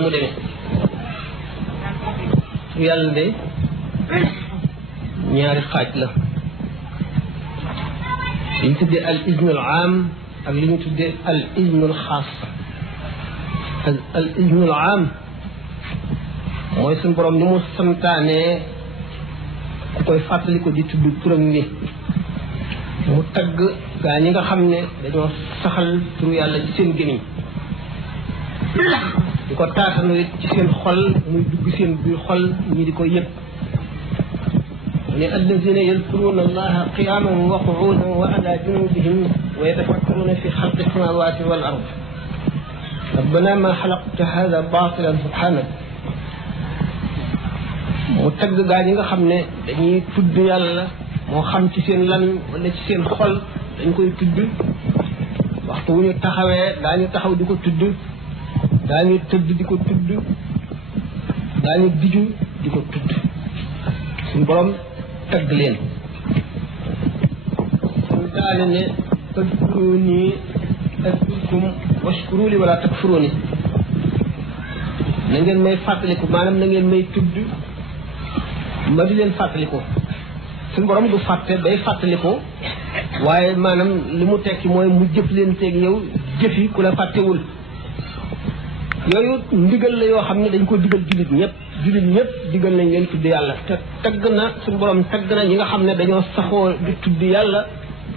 mu demee yàlla de ñaari xaaj la li ñu tuddee al iznul aam ak li ñu tuddee al iznul xaas. al iznul aam mooy suñu borom ni mu santaanee ku koy fàttali ko di tudd turam ni mu tagg gaa ñi nga xam ne dañoo saxal turu yàlla ci seen gémmiñ di ko taatanu it ci seen xol muy dugg seen biir xol ñi di ko yëg ne allazina yadkuruna allaha qiyaman wa qu'udan wa ala junubihim wa yatafakkaruna fi xalqi samawati wal ard rabbana ma xalaqta hada batilan subhanak mu tagg gaa ñi nga xam ne dañuy tudd yàlla moo xam ci seen lan wala ci seen xol dañ koy tudd waxtu wu ñu taxawee daañu taxaw di ko tudd daañu tëdd di ko tudd daañu diju di ko tudd suñu borom tagg leen suñu daane ne fadkuruni azkurkum washkuru li wala takfuruni na ngeen may fàttaliku maanaam na ngeen may tudd ma di leen fàttaliku suñu borom du fàtte day fàttaliku waaye maanaam li mu tekki mooy mu jëf leen teeg yow jëfi ku la fàttewul yooyu ndigal la yoo xam ne dañ ko digal jullit ñëpp digal nañ leen tudd yàlla te tagg na suñu borom tagg na ñi nga xam ne dañoo saxoo di tudd yàlla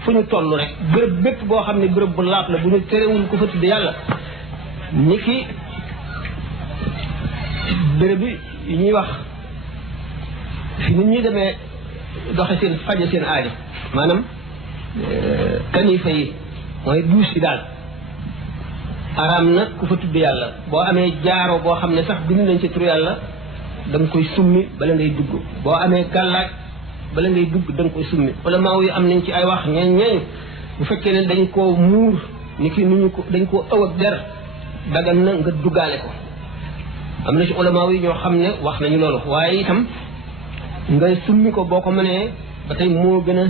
fu ñu toll rek bërëb bépp boo xam ne bërëb bu laab la bu ñu terewul ko fa tudd yàlla ni ki bërëb bi yi ñuy wax fi nit ñi demee doxe seen faje seen aajo maanaam kanifa yi mooy duus yi daal araam na ku fa tudd yàlla boo amee jaaro boo xam ne sax bind nañ ci turu yàlla da nga koy summi bala ngay dugg boo amee gàllaaj bala ngay dugg da nga koy summi wala maaw yi am nañ ci ay wax ñeeñ bu fekkee ne dañ koo muur ni ki ni ñu ko dañ koo ëw ak der dagan na nga duggaale ko am na ci ulamaaw yi ñoo xam ne wax nañu loolu waaye itam ngay summi ko boo ko mënee ba tey moo gën a